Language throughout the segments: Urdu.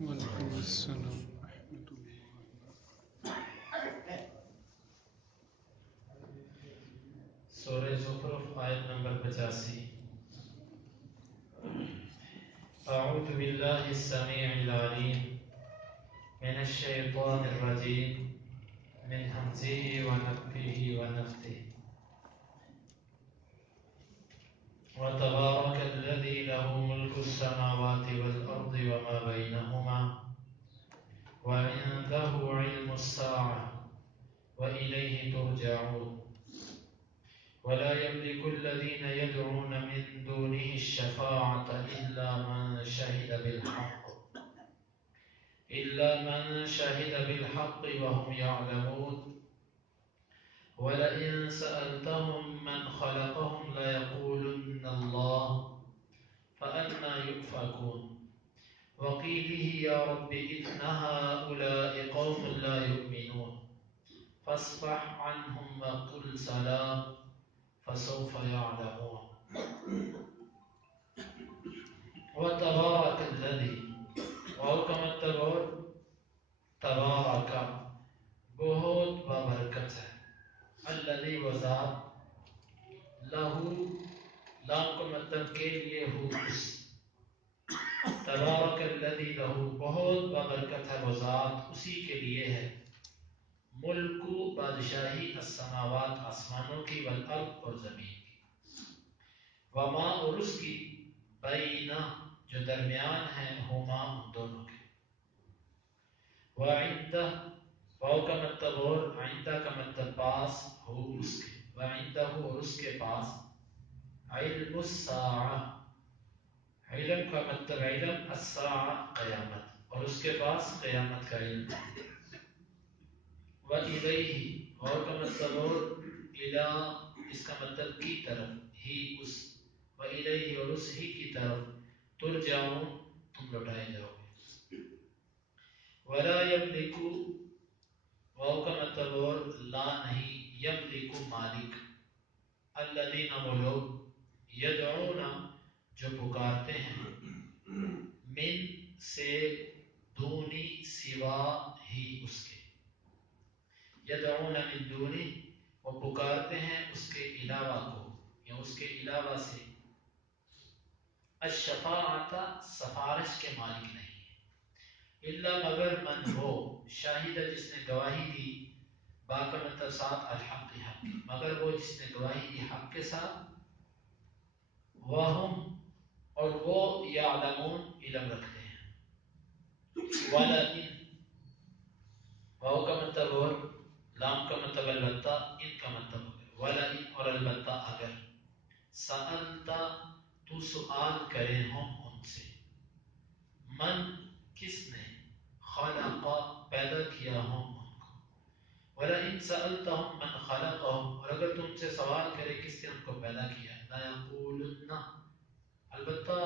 وعلیکم السلام ورحمۃ اللہ۔ سورہ زخرف آیت نمبر 85۔ اعوذ باللہ السمیع العلیم من الشیطان الرجیم من همزه ونفخه ونفثه وتبارك الذي له ملك السماوات والأرض وما بينهما وعنده علم الساعة وإليه ترجعون ولا يملك الذين يدعون من دونه الشفاعة إلا من شهد بالحق وهم يعلمون ولئن سألتهم من خلقهم ليقولن الله فأنى يؤفكون وقيله يا رب إن هؤلاء قوم لا يؤمنون فاصفح عنهم وقل سلام فسوف يعلمون وتبارك الذي تبارک بہت بابرکت ہے، الذی وذات، لہو لام کا مطلب کے لیے ہو اس، تبارک الذی لہو بہت بابرکت ہے وہ ذات اسی کے لیے ہے، ملک بادشاہی السماوات آسمانوں کی والارض اور زمین کی، وما اور اس کی بینا جو درمیان ہے، ہما ان دونوں کے، وعندہ واو کا مطلب اور، عندہ کا مطلب پاس، ہو اس کے، وعندہ اور اس کے پاس، علم الساعہ، علم کا مطلب علم، الساعہ قیامت، اور اس کے پاس قیامت کا علم، وَإِلَيْهِ واو کا مطلب اور، الہ اس کا مطلب کی طرف، ہی اس، وَإِلَيْهِ اور اس ہی کی طرف، ترجعون تم لوٹائے جاؤ گے، وَلَا يَمْلِكُ واو کا مطلب اور، لا نہیں، یملک مالک، الذین وہ لوگ، یدعون جو پکارتے ہیں، من سے، دونی سوا ہی اس کے، یدعون من دونی وہ پکارتے ہیں اس کے علاوہ کو یا اس کے علاوہ سے، الشفاعت سفارش کے مالک نہیں ہے، الا مگر من ہو، شاہدہ جس نے گواہی دی، با کا مطلب ساتھ، الحق حق مگر وہ جس نے گواہی دی حق کے ساتھ، وہم اور وہ یعلمون علم رکھتے ہیں، وَلَئِن واو کا مطلب اور، لام کا مطلب البتہ، ان کا مطلب وَلَئِن اور البتہ اگر، سألتا تو سوال کرے ہم ان سے، من کس نے، خلق پیدا کیا ہم ان کو، وَلَئِن سَأَلْتَهُمْ مَنْ خَلَقَهُمْ اور اگر تم سے سوال کرے کس نے ان کو پیدا کیا، لَيَقُولُنَّ البتہ،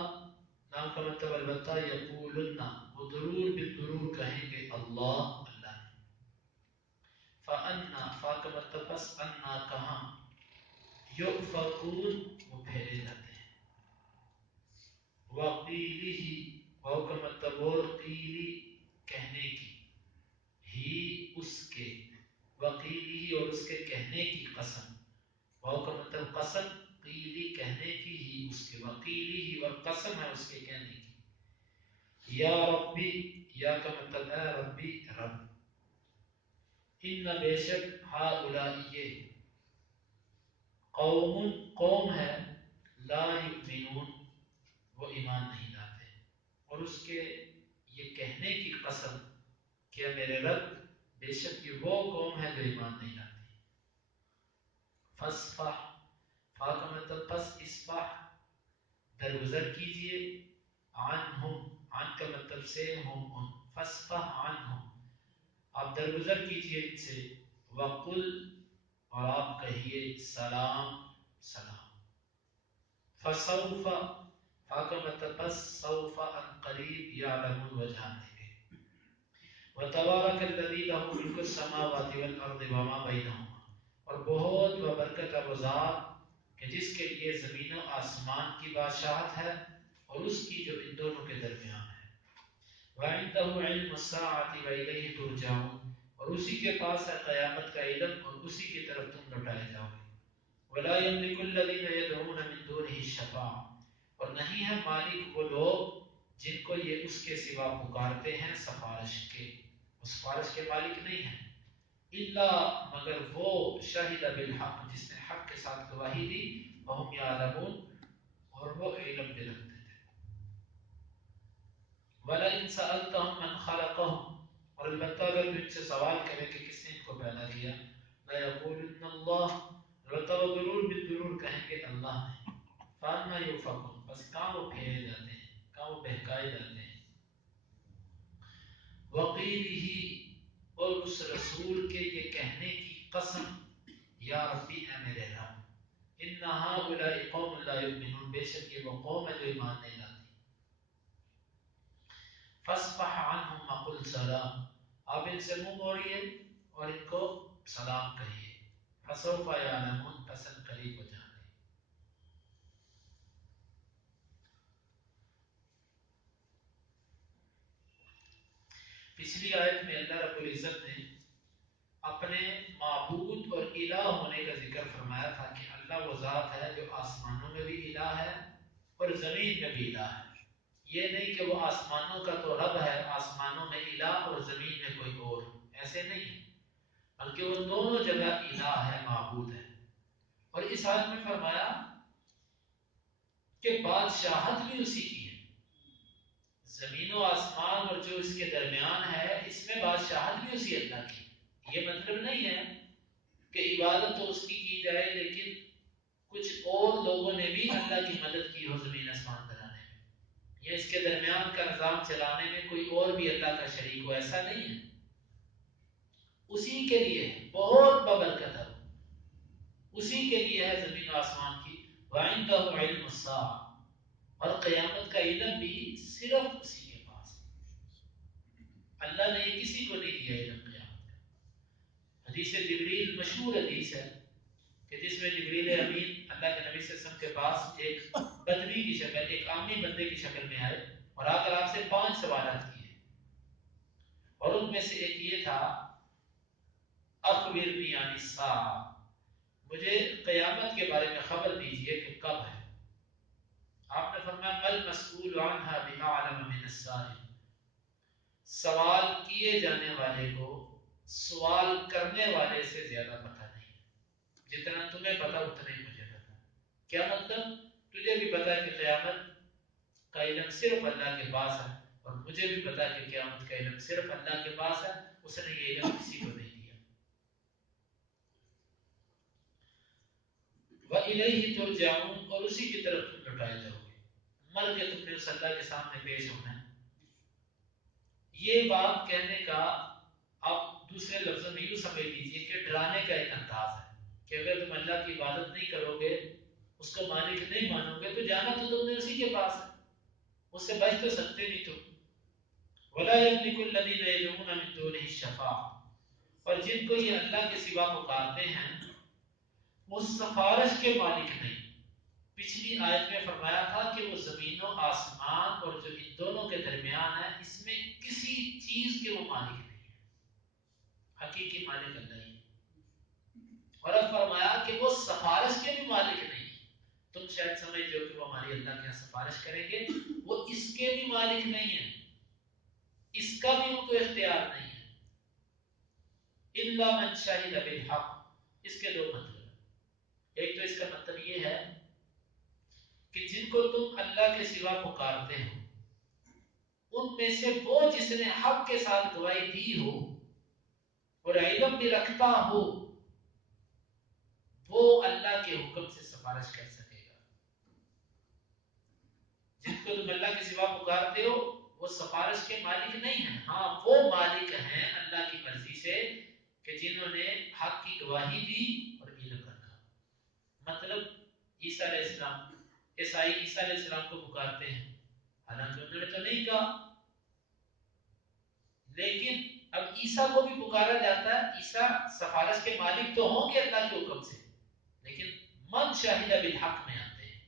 نام کا مطلب البتہ، یقولن وہ ضرور بالضرور کہیں گے، اللہ اللہ نے، فَأَنَّا فا کا مطلب پس، اَنَّا کہاں، یؤفکون وہ پھیرے جاتے ہیں، وَقِیلِهِ واو کا مطلب اور، قیلی کہنے کی، ہی اس کے، وقیلی اور اس کے کہنے کی قسم، واو کا مطلب قسم، قیلی کہنے کی، ہی اس کے، وقیلی اور قسم ہے اس کے کہنے کی، یا ربی یا کا مطلب ہے ربی رب، ان بے شک ہؤلاء یہ، قوم قوم ہے، لا یؤمنون وہ ایمان نہیں لاتے، اور اس کے یہ کہنے کی قسم کہ میرے رب بے شک یہ وہ قوم ہے جو ایمان نہیں لاتی، فاصفح فا کا مطلب پس، اصفح درگزر کیجئے، عنہم عن کا مطلب سے، ہم ان، فاصفح عنہم آپ درگزر کیجئے ان سے، وقل اور آپ کہیے، سلام سلام، فسوف فا کا مطلب بس، سوف ان قریب، یعلمون وہ جان لیں گے، وتبارک الذی لہ ملک السماوات والارض وما بینہما اور بہت ببرکت ہے وہ ذات کہ جس کے لیے زمین و آسمان کی بادشاہت ہے اور اس کی جو ان دونوں کے درمیان ہے، وعنده علم الساعة وإليه ترجعون، اور اسی کے پاس ہے قیامت کا علم اور اسی کی طرف تم لوٹائے جاؤ گے. ولا يملك الذين يدعون من دونه الشفاعة، اور نہیں ہے مالک وہ لوگ جن کو یہ اس کے سوا پکارتے ہیں سفارش کے، وہ سفارش کے مالک نہیں ہیں. الا مگر وہ شاہد بالحق جس نے حق کے ساتھ گواہی دی، وهم يعلمون اور وہ علم بھی رکھتے تھے. وَلَئِن سَأَلْتَهُم مَّنْ خَلَقَهُم، اور البتہ اگر تم ان سے سوال کرے کہ کس نے ان کو پیدا کیا، لَيَقُولُنَّ اللَّهُ، البتہ وہ ضرور بالضرور کہیں گے اللہ نے. فَأَنَّىٰ يُؤْفَكُونَ، بس کہاں وہ پھیرے جاتے ہیں، کہاں وہ بہکائے جاتے ہیں. وَقِيلِهِ، اور اس رسول کے یہ کہنے کی قسم، یا ربی اے میرے رب، إِنَّ هَٰؤُلَاءِ قَوْمٌ لَا يُؤْمِنُونَ، بے شک یہ وہ قوم ہے جو ایمان نہیں لاتی. فَاصْفَحْ عَنْهُمْ وَقُلْ سَلَامٌ، آپ ان سے منہ موڑیے اور ان کو سلام کہیے. فَسَوْفَ يَعْلَمُونَ، پس ان قریب ہو جائیں گے. پچھلی آیت میں اللہ رب العزت نے اپنے معبود اور الہ ہونے کا ذکر فرمایا تھا کہ اللہ وہ ذات ہے جو آسمانوں میں بھی الہ ہے اور زمین میں بھی الہ ہے. یہ نہیں کہ وہ آسمانوں کا تو رب ہے، آسمانوں میں الہ اور زمین میں کوئی اور، ایسے نہیں ہے، بلکہ وہ دونوں جگہ الہ ہے، معبود ہے. اور اس آیت میں فرمایا کہ بادشاہت بھی اسی کی ہے، زمین و آسمان اور جو اس کے درمیان ہے اس میں بادشاہت بھی اسی اللہ کی. یہ مطلب نہیں ہے کہ عبادت تو اس کی جائے لیکن کچھ اور لوگوں نے بھی اللہ کی مدد کی ہو زمین آسمان بنانے میں، یا اس کے درمیان کا نظام چلانے میں کوئی اور بھی اللہ کا شریک ہو، ایسا نہیں ہے. اسی کے لیے ہے، بہت بابرکت ہے، اسی کے لیے ہے زمین و آسمان کی. وَعِندَهُ عِلْمُ السَّاعَةِ، اور قیامت کا علم بھی صرف اسی کے پاس ہے. اللہ نے کسی کو نہیں دیا علم قیامت کا. حدیث جبریل مشہور حدیث ہے کہ جس میں جبریل امین اللہ کے نبی صلی اللہ علیہ وسلم کے پاس ایک بدوی کی شکل، ایک عامی بندے کی شکل میں آئے اور آ کر آپ سے 5 سوالات کیے، اور ان میں سے ایک یہ تھا اخبرنی عن الساعہ، مجھے قیامت کے بارے میں خبر دیجئے کہ کب ہے. آپ نے فرمایا مل مسئول عنہا بأعلم من السائل، سوال کیے جانے والے کو سوال کرنے والے سے زیادہ پتہ نہیں، جتنا تمہیں پتا اتنا ہی مجھے پتا. کیا مطلب؟ تجھے بھی پتا کہ قیامت کا علم صرف اللہ کے پاس ہے، اور مجھے بھی پتا کہ قیامت کا علم صرف اللہ کے پاس ہے، اس نے یہ علم کسی کو نہیں دیا. وَإِلَيْهِ تُرْجَعُونَ، اور اسی کی طرف تم لوٹائے جاؤ گے، مر کے تم نے اس اللہ کے سامنے پیش ہونا ہے. یہ بات کہنے کا آپ دوسرے لفظوں میں یوں سمجھ لیجیے کہ ڈرانے کا ایک انداز ہے کہ اگر تم اللہ کی عبادت نہیں کرو گے، اس کو مالک نہیں مانو گے، تو جانا تو تم نے اسی کے پاس ہے، اس سے بچ تو سکتے نہیں تم. وَلَا يَمْلِكُ الَّذِينَ يَدْعُونَ مِن دُونِهِ الشَّفَاعَةَ، اور جن کو یہ اللہ کے سوا پکارتے ہیں وہ سفارش کے مالک نہیں. پچھلی آیت میں فرمایا تھا کہ وہ زمین و آسمان اور جو ان دونوں کے درمیان ہے اس میں کسی چیز کے وہ مالک نہیں ہے، حقیقی مالک اللہ ہی. اور اب فرمایا کہ وہ سفارش کے بھی مالک نہیں. تم شاید سمجھتے ہو کہ وہ ہماری اللہ کے یہاں سفارش کریں گے، وہ اس کے بھی مالک نہیں ہے، اس کا بھی ان کو اختیار نہیں ہے. الا من شہد بالحق، اس کے دو مطلب. ایک تو اس کا مطلب یہ ہے کہ جن کو تم اللہ کے سوا پکارتے ہو ان میں سے وہ جس نے حق کے ساتھ گواہی دی ہو اور علم بھی رکھتا ہو، وہ اللہ کے حکم سے سفارش کر سکے گا. جن کو تم اللہ کے سوا پکارتے ہو وہ سفارش کے مالک نہیں ہیں، ہاں وہ مالک ہیں اللہ کی مرضی سے کہ جنہوں نے حق کی گواہی دی اور علم رکھا. مطلب عیسیٰ علیہ السلام، عیسائی عیسیٰ علیہ السلام کو پکارتے ہیں، حالانکہ انہوں نے تو نہیں کہا، لیکن اب عیسیٰ کو بھی پکارا جاتا ہے. عیسیٰ سفارش کے مالک تو ہوں گے اللہ کے حکم سے، لیکن من شاہد بالحق میں آتے ہیں.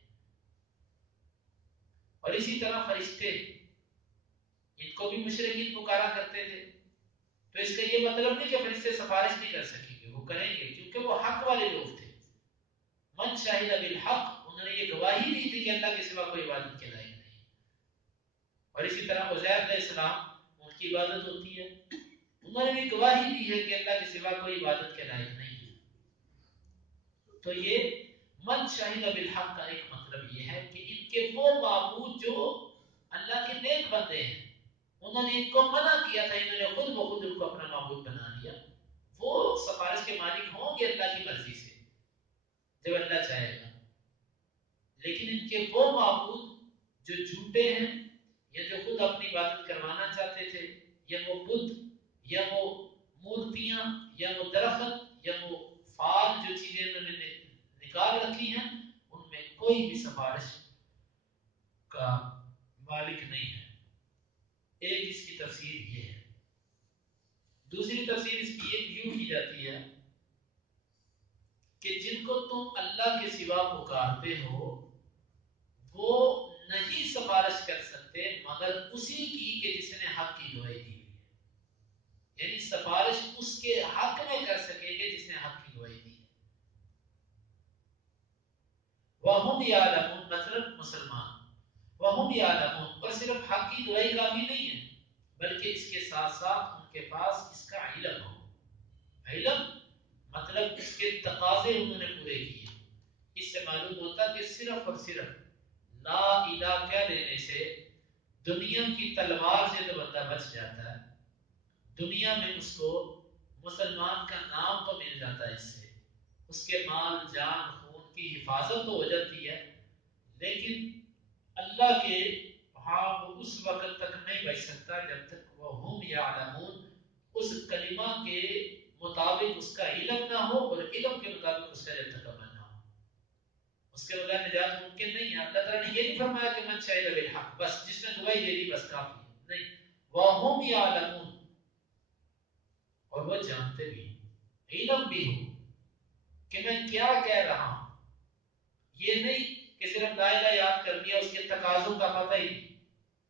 اور اسی طرح فرشتے، ان کو بھی مشرکین پکارا کرتے تھے. تو اس کا یہ مطلب نہیں کہ فرشتے سفارش نہیں کر سکیں گے، وہ کریں گے کیونکہ وہ حق والے لوگ تھے. من شاہد بالحق، انہوں نے یہ گواہی دی تھی کہ اللہ کے سوا کوئی عبادت کے لائق نہیں. اور اسی طرح عزیر علیہ السلام، ان کی عبادت ہوتی ہے، انہوں نے بھی گواہی دی ہے کہ اللہ کے سوا کوئی عبادت کے لائق نہیں ہے. تو یہ من شاہد بالحق کا ایک مطلب یہ ہے کہ ان کے وہ معبود جو اللہ کے نیک بندے ہیں، انہوں نے ان کو منع کیا تھا، انہوں نے خود بخود ان کو اپنا معبود بنا لیا. وہ سفارش کے مالک ہوں گے اللہ کی مرضی سے جب اللہ چاہے گا. لیکن ان کے وہ معبود جو جھوٹے ہیں یا جو خود اپنی عبادت کروانا چاہتے تھے، یا وہ بت یا وہ مورتیاں یا وہ درخت یا وہ فال، جو چیزیں انہوں نے نکال رکھی ہیں، ان میں کوئی بھی سفارش کا مالک نہیں ہے. ایک اس کی تفسیر یہ ہے. دوسری تفسیر اس کی یوں کی جاتی ہے کہ جن کو تم اللہ کے سوا پکارتے ہو وہ نہیں سفارش کر سکتے مگر اسی کی کہ جس نے حق کی گواہی دی ہوئی ہے. یعنی سفارش اس کے حق میں کر سکیں گے جس نے حق کی گواہی دی ہے. وَهُمْ يَعْلَمُونَ، مطلب مسلمان. وَهُمْ يَعْلَمُونَ، اور صرف حق کی گواہی کافی نہیں ہے بلکہ اس کے ساتھ ساتھ ان کے پاس اس کا علم ہو. علم مطلب اس کے تقاضے انہوں نے پورے کیے. اس سے معلوم ہوتا کہ صرف اور صرف لا الہ کہہ دینے سے دنیا کی تلوار سے تو بندہ بچ جاتا ہے. دنیا میں اس کو مسلمان کا نام تو مل جاتا ہے، اس سے اس کے مال جان خون کی حفاظت تو ہو جاتی ہے، لیکن اللہ کے ہاں وہ اس وقت تک نہیں بچ سکتا جب تک وہ ہم یعلمون اس کلمہ کے مطابق اس کا علم نہ ہو، اور علم کے مطابق اس کا جب تک عمل نہ ہو. اس کے بغیر نجات ممکن نہیں ہے. اللہ تعالیٰ نے یہ نہیں فرمایا کہ من شہد بالحق، بس جس نے گواہی دے دی بس کافی ہے، نہیں. وَهُمْ يَعْلَمُونَ، اور وہ جانتے بھی، علم بھی ہو کہ میں کیا کہہ رہا ہوں. یہ نہیں کہ صرف لا الہ یاد کر دیا، اس کے تقاضوں کا پتہ ہی نہیں،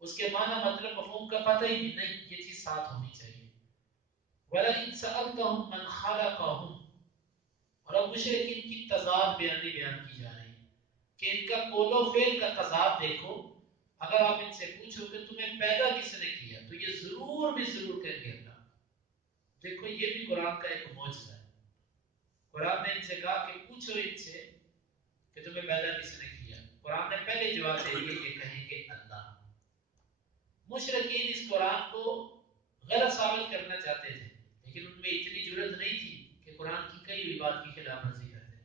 اس کے معنی مطلب مفہوم کا پتہ ہی نہیں. یہ چیز ساتھ ہونی چاہیے. وَلَئِن سَأَلْتَهُم مَّنْ خَلَقَهُم، اور اب مشرکین کی تضاد بیان کی جا رہی ہے کہ ان کا قول و فعل کا تضاد دیکھو. اگر آپ ان سے پوچھو کہ تمہیں پیدا کس نے کیا، تو یہ ضرور بھی ضرور کہیں گے اللہ. دیکھو یہ بھی قرآن کا ایک معجزہ ہے. قرآن نے ان سے کہا کہ پوچھو ان سے کہ تمہیں پیدا کس نے کیا. قرآن نے پہلے جواب دے دیا کہ کہیں گے اللہ. مشرکین اس قرآن کو غلط ثابت کرنا چاہتے تھے، لیکن ان میں اتنی جرت نہیں تھی کہ قرآن کی کئی ہوئی بات کی خلاف ورزی کرتے.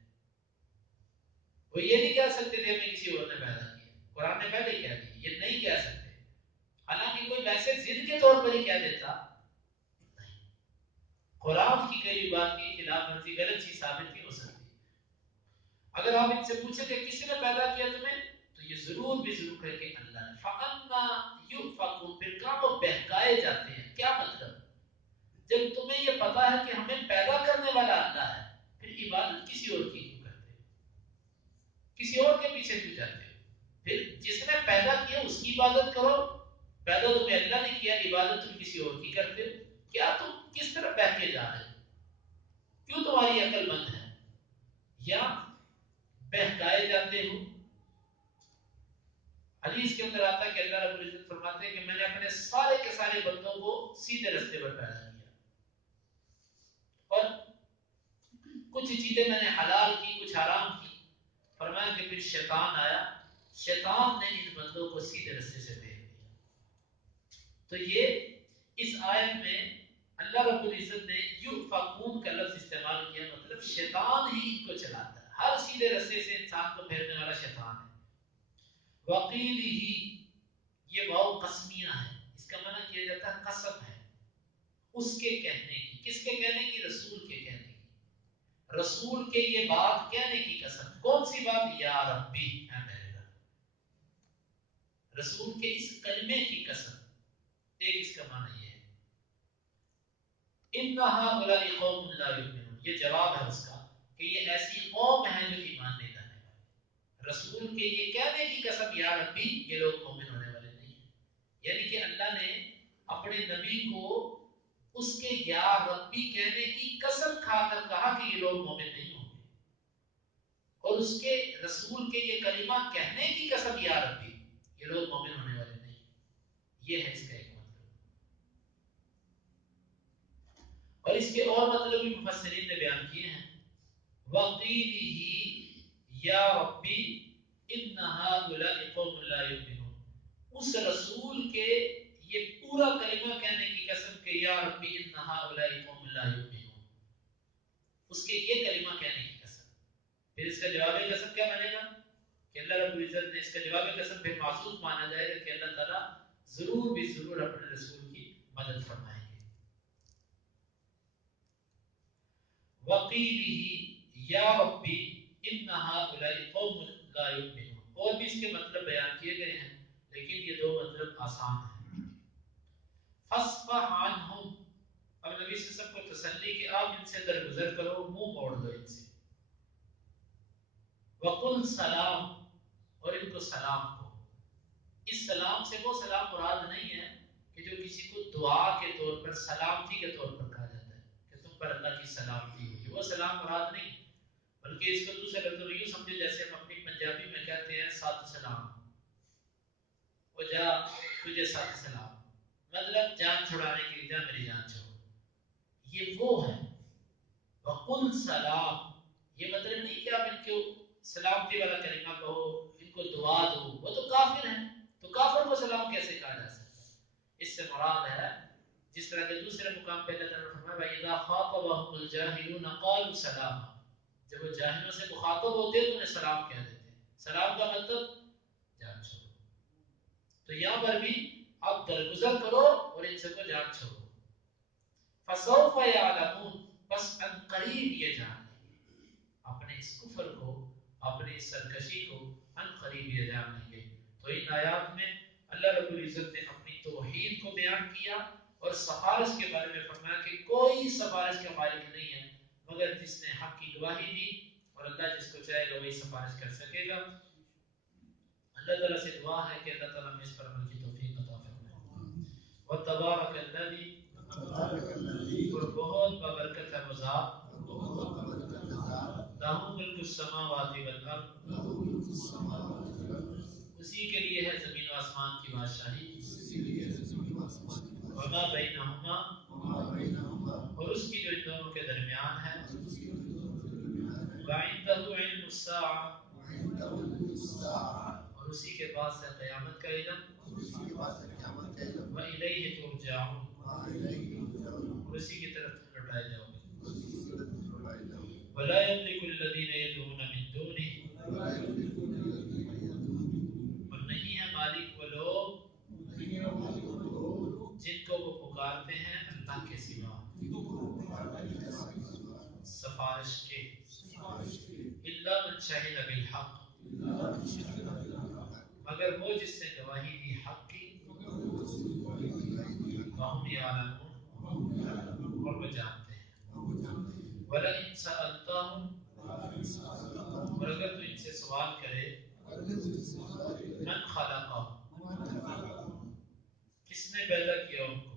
وہ یہ نہیں کہہ سکتے تھے ہمیں کسی اور نے پیدا کیا. قرآن نے پہلے کہہ دیا یہ نہیں کہہ سکتے. حالانکہ کوئی ویسے ضد کے طور پر ہی کہہ دیتا نہیں. قرآن کی کئی بات کی خلاف ورزی غلط چیز ثابت نہیں ہو سکتی. اگر آپ ان سے پوچھیں کہ کسی نے پیدا کیا تمہیں، تو یہ ضرور بھی ضرور کہے کہ اللہ نے. فَأَنَّا يُؤْفَكُونَ، پھر کہاں وہ بہکائے جاتے ہیں. کیا مطلب؟ جب تمہیں یہ پتا ہے کہ ہمیں پیدا کرنے والا اللہ ہے، پھر عبادت کسی اور کی کیوں کرتے ہو؟ کسی اور کے پیچھے کیوں جاتے ہو؟ پھر جس نے پیدا کیا اس کی عبادت کرو. پیدا تمہیں اللہ نے کیا، عبادت تم کسی اور کی کرتے ہو. کیا تم کس طرح بہکے جا رہے ہو؟ کیوں تمہاری عقل بند ہے یا بہکائے جاتے ہو؟ حدیث کے اندر آتا ہے کہ اللہ رب العزت فرماتے ہیں کہ میں نے اپنے سارے کے سارے بندوں کو سیدھے راستے پر پیدا کیا، اور کچھ چیزیں میں نے حلال کی کچھ حرام کی. فرمایا کہ پھر شیطان آیا، شیطان نے ان بندوں کو سیدھے راستے سے پھیر دیا. تو یہ اس آیت میں اللہ رب العزت نے یؤفکون کا لفظ استعمال کیا، مطلب شیطان ہی ان کو چلاتا ہے. ہر سیدھے راستے سے انسان کو پھیرنے والا شیطان ہے. وقیلہ، یہ واو قسمیہ ہے، اس کا معنی کیا جاتا ہے قسم ہے اس کے کہنے کی. کس کے کہنے کی؟ رسول کے کہنے کی. رسول کے یہ بات کہنے کی قسم. کون سی بات؟ یا ربی، اے میرے رب. رسول کے اس کلمے کی قسم. ایک اس کا معنی یہ ہے ان هؤلاء قوم لا يؤمنون، یہ جواب ہے اس کا کہ یہ ایسی قوم ہے جو ایمان نہیں لانے والے. رسول کے یہ کہنے کی قسم یا ربی، یہ لوگ مومن ہونے والے نہیں ہیں. یعنی کہ اللہ نے اپنے نبی کو اس کے یا ربی کہنے کی قسم کھا کر کہا کہ یہ لوگ مومن نہیں ہوں گے، اور اس کے رسول کے یہ کلمہ کہنے کی قسم یا ربی، یہ لوگ مومن ہونے والے نہیں۔ یہ ہے اس کا ایک مطلب، اور اس کے اور مطلب بھی مفسرین نے بیان کیے ہیں۔ وَقِيلِهِ یا ربی ان هؤلاء قوم لا يؤمنون، اس رسول کے یہ پورا کلمہ کہنے کی قسم کہ یا ربی ان هؤلاء قوم لا يؤمنون، اس کے یہ کلمہ کہنے کی قسم۔ پھر اس کا جواب قسم کیا بنے گا کہ اللہ رب العزت نے اس کا جواب قسم پھر معصوم مانا جائے گا کہ اللہ تعالیٰ ضرور بھی ضرور اپنے رسول کی مدد فرمائیں گے۔ وَقِيلِهِ یا ربی ان هؤلاء قوم لا يؤمنون، اور بھی اس کے مطلب بیان کیے گئے ہیں، لیکن یہ دو مطلب آسان ہیں۔ فَاصْفَحْ عَنْهُمْ، اب نبی صلی اللہ علیہ وسلم کو تسلی کہ آپ ان سے درگزر کرو، منہ موڑ دو ان سے۔ وَقُلْ سلام، اور ان کو سلام کو۔ اس سلام سے وہ سلام مراد نہیں ہے کہ جو کسی کو دعا کے طور پر سلامتی کے طور پر کہا جاتا ہے کہ تم پر اللہ کی سلامتی ہو، وہ سلام مراد نہیں، بلکہ اس کو دوسرے لفظوں میں یوں سمجھے جیسے ہم اپنی پنجابی میں کہتے ہیں سات سلام، وہ جا تجھے سات سلام، مطلب جان چھڑانے کے لیے جا میری جان چھوڑ، یہ وہ ہے۔ وَقُلْ سلام، یہ مطلب نہیں کہ آپ ان کو سلامتی والا کلمہ کہو، ان کو دعا دو، وہ تو کافر ہیں، تو کافر کو سلام کیسے کہا جا سکتا ہے؟ اس سے مراد ہے جس طرح کے دوسرے مقام پہ اللہ تعالیٰ نے فرمایا وَإِذَا خَاطَبَهُمُ الْجَاهِلُونَ قَالُوا سَلَامًا، جب وہ جاہلوں سے مخاطب ہوتے تو انہیں سلام کہہ دیتے ہیں۔ سلام کا مطلب جان چھوڑو، تو یہاں پر بھی آپ درگزر کرو اور ان سے کو جان چھوڑو۔ فَسَوْفَ يَعْلَمُونَ، بس ان قریب یہ جان لیں گے، اپنے اس کفر کو، اپنے اس سرکشی کو ان قریب یہ جان لیں گے۔ تو ان آیات میں اللہ رب العزت نے اپنی توحید کو بیان کیا اور سفارش کے بارے میں فرمایا کہ کوئی سفارش کا مالک نہیں ہے مگر جس نے حق کی گواہی دی، اور اللہ جس کو چاہے گا وہی سفارش کر سکے گا۔ اللہ تعالیٰ سے دعا ہے کہ اللہ تعالیٰ ہمیں اس پر عمل کی توفیق عطا فرمائے۔ وَتَبَارَكَ الَّذِي، اور بہت بابرکت ہے وہ ذات، لَهُ مُلْكُ السَّمَاوَاتِ وَالْأَرْضِ، اسی کے لیے ہے زمین و آسمان کی بادشاہی، وَمَا بَيْنَهُمَا، اور اس کی جو ان دونوں کے درمیان ہے، وَعِندَهُ عِلْمُ السَّاعَةِ، اور اسی کے پاس ہے قیامت کا علم، وَإِلَيْهِ تُرْجَعُونَ، اور اسی کی طرف تم لوٹائے جاؤ گے۔ وَلَا يَمْلِكُ الَّذِينَ يَدْعُونَ مِن دُونِهِ، اور نہیں ہے مالک وہ لوگ جن کو وہ پکارتے ہیں اللہ کے سوا، سفارش کے، إِلَّا مَنْ شَهِدَ بِالْحَقِّ، مگر وہ جس نے گواہی دی حق کی، وَهُمْ يَعْلَمُونَ، اور وہ جانتے ہیں۔ وَلَئِنْ سَأَلْتَهُمْ، اور اگر تو ان سے سوال کرے، مَنْ خَلَقَهُمْ، کس نے پیدا کیا ان کو،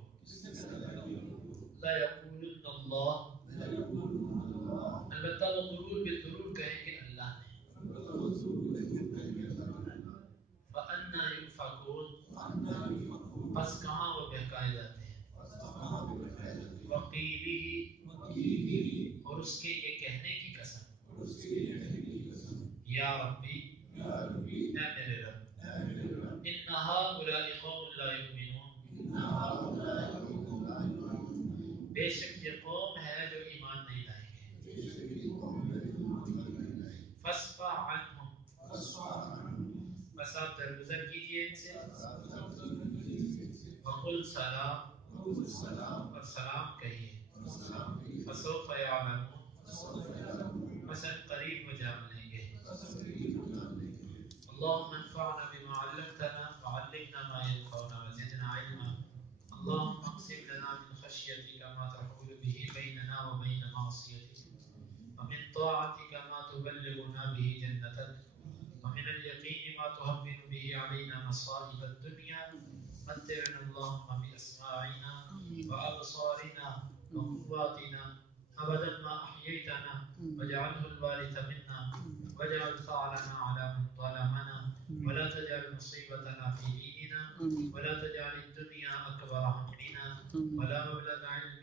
لَيَقُولُنَّ اللَّهُ، البتہ وہ ضرور بالضرور کہیں گے اللہ نے۔ فَأَنَّىٰ يُؤْفَكُونَ، پس کہاں وہ بہکائے جاتے ہیں۔ وَقِيلِهِ، اور اس کے یہ کہنے کی قسم، یا ربی، اے میرے رب، إِنَّ هَٰؤُلَاءِ قَوْمٌ لَا يُؤْمِنُونَ، بے شک یہ قوم ہے جو ایمان نہیں لائیں گے۔ فَاصْفَحْ عَنْهُمْ، بس آپ درگزر کیجئے ان سے۔ وَقُلْ سلام، اور سلام کہیے۔ فَسَوْفَ يَعْلَمُونَ، بس ان قریب وہ جان لیں گے۔ اللهم انفعنا بما علمتنا وعلمنا ما ينفعنا وزدنا علما، اللهم اقسم لنا من خشيتك ما تحول به بيننا وبين معصيتك، ومن طاعتك ما تبلغنا به جنتك، ومن اليقين ما تهون به علينا مصائب الدنيا، متعنا اللهم بأسماعنا وأبصارنا وقواتنا أبدا ما أحييتنا واجعله الوارث منا واجعل ثأرنا على من ظلمنا ولا تجعل مصيبتنا في ديننا ولا تجعل الدنيا أكبر همنا ولا مبلغ علمنا